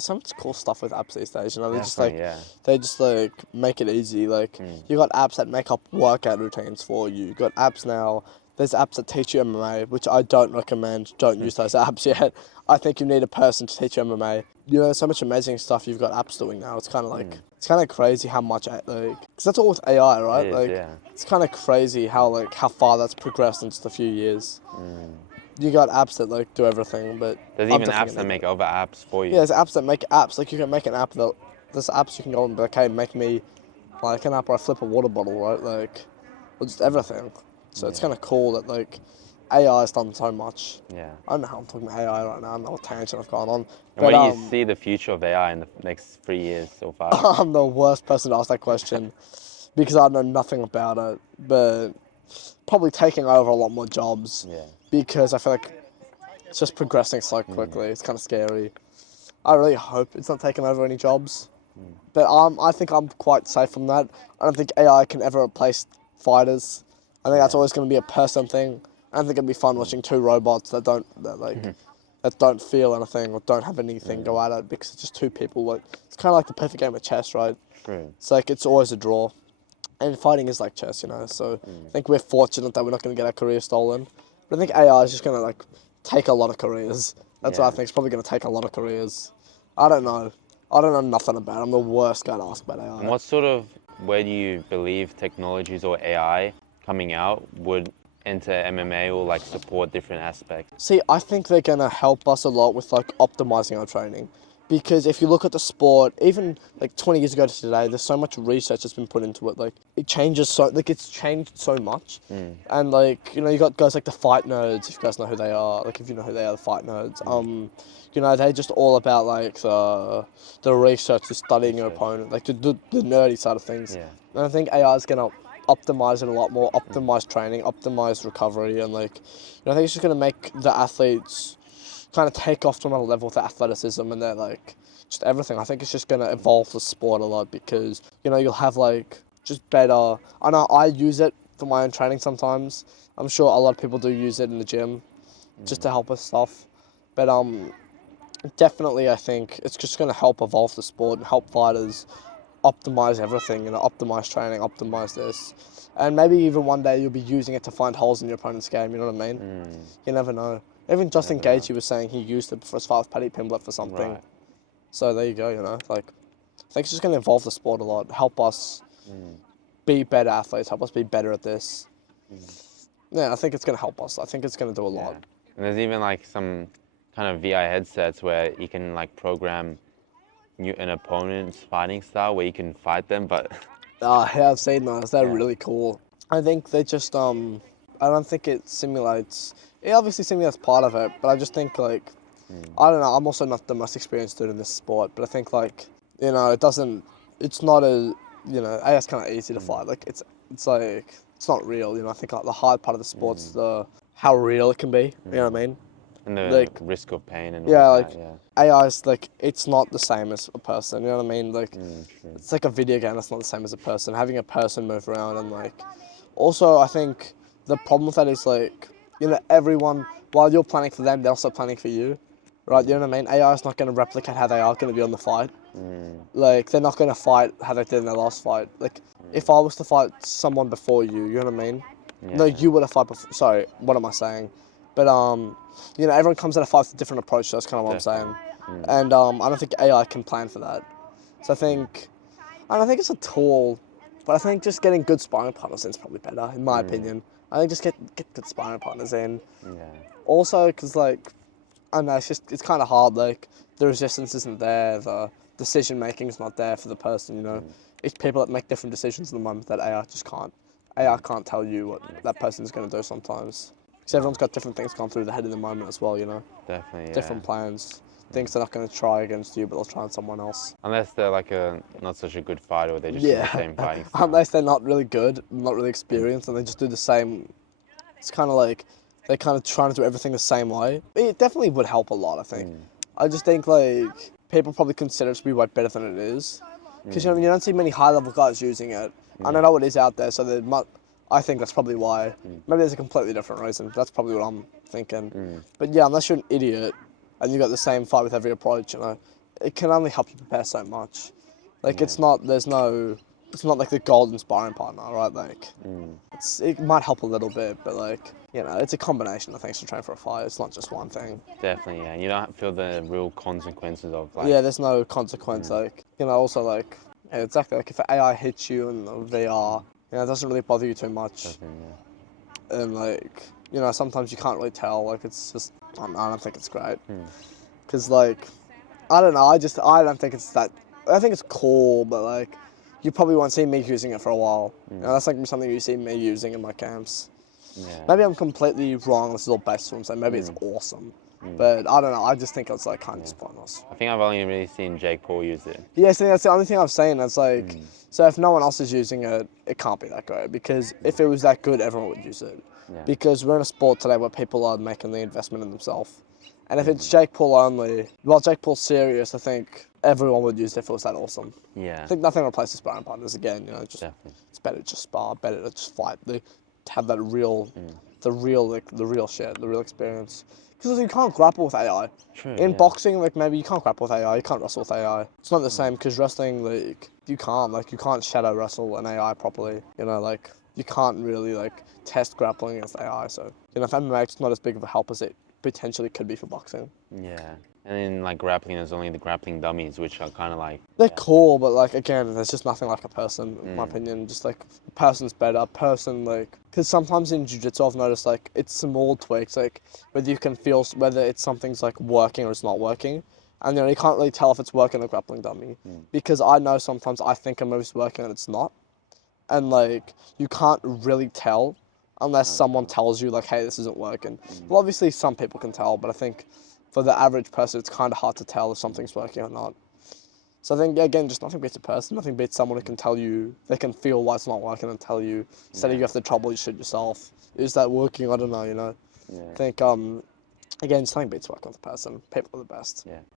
So much cool stuff with apps these days, you know, Definitely, they just like make it easy. Like you got apps that make up workout routines for you. You got apps now. There's apps that teach you MMA, which I don't recommend. Don't use those apps yet. I think you need a person to teach you MMA. You know, there's so much amazing stuff you've got apps doing now. It's kind of like it's kind of crazy how much because that's all with AI, right? It is, like yeah. it's kind of crazy how far that's progressed in just a few years. You got apps that like do everything, but There's I'm even definitely apps gonna that get make other apps for yeah, you. there's apps that make apps. Like you can make an app that there's apps you can go and be like, hey, make me like an app where I flip a water bottle, right? Like, or just everything. So it's kind of cool that like AI has done so much. Yeah. I don't know how I'm talking about AI right now. I don't know what tangent I've gone on. And But where do you see the future of AI in the next 3 years or 5? I'm the worst person to ask that question because I know nothing about it. But probably taking over a lot more jobs Yeah. because I feel like it's just progressing so quickly. It's kind of scary. I really hope it's not taking over any jobs. But I think I'm quite safe from that. I don't think AI can ever replace fighters. I think that's always going to be a person thing. I don't think it'd be fun watching two robots that don't feel anything or don't have anything go at it because it's just two people. Like it's kind of like the perfect game of chess, right? True. It's like it's always a draw, and fighting is like chess, you know. So I think we're fortunate that we're not going to get our career stolen. But I think AI is just going to like take a lot of careers. That's what I Yeah. think. It's probably going to take a lot of careers. I don't know. I don't know nothing about it. I'm the worst guy to ask about And AI. where do you believe technologies or AI coming out would enter MMA or like support different aspects? See, I think they're going to help us a lot with like optimizing our training. Because if you look at the sport, even like 20 years ago to today, there's so much research that's been put into it. Like it changes it's changed so much. And like, you know, you got guys like the fight nerds, if you guys know who they are, like if you know who they are, the fight nerds. You know, they're just all about like the research, the studying your Research. opponent, like the nerdy side of things. Yeah. And I think AI is gonna optimize it a lot more, optimize training, optimize recovery, and like, you know, I think it's just gonna make the athletes kind of take off to another level with their athleticism and their like just everything. I think it's just gonna evolve the sport a lot because you know you'll have like just better. I know I use it for my own training sometimes. I'm sure a lot of people do use it in the gym just to help with stuff, but definitely I think it's just gonna help evolve the sport and help fighters optimize everything, you know, optimize training, optimize this. And maybe even one day you'll be using it to find holes in your opponent's game, you know what I mean? You never know. Even Justin Never know. Gaethje was saying he used it for his fight with Paddy Pimblett for something. Right. So there you go, you know. Like, I think it's just going to evolve the sport a lot, help us be better athletes, help us be better at this. Yeah, I think it's going to help us. I think it's going to do a Yeah. lot. And there's even like some kind of VI headsets where you can like program an opponent's fighting style where you can fight them, but Yeah, I've seen those. They're yeah. really cool. I think they just, I don't think it simulates, it obviously simulates part of it, but I just think like, I don't know, I'm also not the most experienced dude in this sport, but I think like, you know, it's not a, you know, AI's kind of easy to fight. Like it's like, it's not real, you know. I think like the hard part of the sport's how real it can be, you know what I mean? And the Like, risk of pain and all yeah, of like that, yeah. AI is like, it's not the same as a person, you know what I mean? Like, True. it's like a video game that's not the same as a person. Having a person move around and like, also I think the problem with that is like, you know, everyone, while you're planning for them, they're also planning for you, right? You know what I mean? AI is not going to replicate how they are going to be on the fight. Like, they're not going to fight how they did in their last fight. Like, if I was to fight someone before you know what I mean? No, Yeah. you would have fought before. Sorry, what am I saying? But, you know, everyone comes at a fight with a different approach. So that's kind of what I'm saying. Definitely. And I don't think AI can plan for that. So I don't think it's a tool, but I think just getting good sparring partners in is probably better, in my opinion. I think just get good sparring partners in. Yeah. Also, because like, I don't know, it's kind of hard. Like, the resistance isn't there, the decision making is not there for the person. You know, it's people that make different decisions in the moment that AI just can't. AI can't tell you what that person's going to do sometimes, because everyone's got different things going through their head in the moment as well. You know, Definitely, yeah. different plans, things they're not going to try against you, but they'll try on someone else. Unless they're like a not such a good fighter or they just do the Yeah, same fighting style. unless they're not really good, not really experienced, and they just do the same. It's kind of like they're kind of trying to do everything the same way. It definitely would help a lot, I think. I just think like people probably consider it to be way better than it is, because you know you don't see many high level guys using it. I don't know it is out there, so there might. I think that's probably why. Maybe there's a completely different reason. That's probably what I'm thinking. But yeah, unless you're an idiot and you got the same fight with every approach, you know, it can only help you prepare so much. Like Yeah. it's not like the golden sparring partner, right? Like it might help a little bit, but like, you know, it's a combination of things to train for a fight. It's not just one thing. Definitely, yeah. You don't feel the real consequences of like. Yeah, there's no consequence. Like, you know, also like, yeah, exactly. Like if an AI hits you in the VR, you know, it doesn't really bother you too much. Yeah. And like, you know, sometimes you can't really tell. Like it's just, I don't think it's great. Cause like, I don't know. I don't think it's that. I think it's cool, but like, you probably won't see me using it for a while. You know, that's like something you see me using in my camps. Yeah. Maybe I'm completely wrong. This is all based on saying maybe it's awesome, but I don't know. I just think it's like kind of just pointless. I think I've only really seen Jake Paul use it. Yeah, so that's the only thing I've seen. It's like, so if no one else is using it, it can't be that great, because if it was that good, everyone would use it. Yeah. Because we're in a sport today where people are making the investment in themselves. And if it's Jake Paul only, well, Jake Paul's serious, I think everyone would use it if it was that awesome. Yeah. I think nothing replaces sparring partners again, you know, just Definitely. it's better to just spar, better to just fight, to have that real, the real shit, the real experience. Because you can't grapple with AI. True. In yeah. boxing, like maybe you can't grapple with AI, you can't wrestle with AI. It's not the same, because wrestling, like you can't shadow wrestle an AI properly. You know, like you can't really like test grappling against AI. So you know, if MMA is not as big of a help as it potentially could be for boxing. Yeah. And then like grappling, there's only the grappling dummies, which are kind of like. They're cool, but like again, there's just nothing like a person, in my opinion. Just like a person's better. Person like, because sometimes in jiu-jitsu I've noticed like it's small tweaks, like whether you can feel whether it's something's like working or it's not working, and you know you can't really tell if it's working a grappling dummy, because I know sometimes I think a move's working and it's not, and like you can't really tell unless someone tells you like, hey, this isn't working. Well, obviously some people can tell, but I think for the average person it's kind of hard to tell if something's working or not. So I think, again, just nothing beats a person. Nothing beats someone who can tell you, they can feel why it's not working and tell you, instead of you have to troubleshoot yourself. Is that working? I don't know, you know. Yeah. I think, again, just nothing beats working with a person. People are the best. Yeah.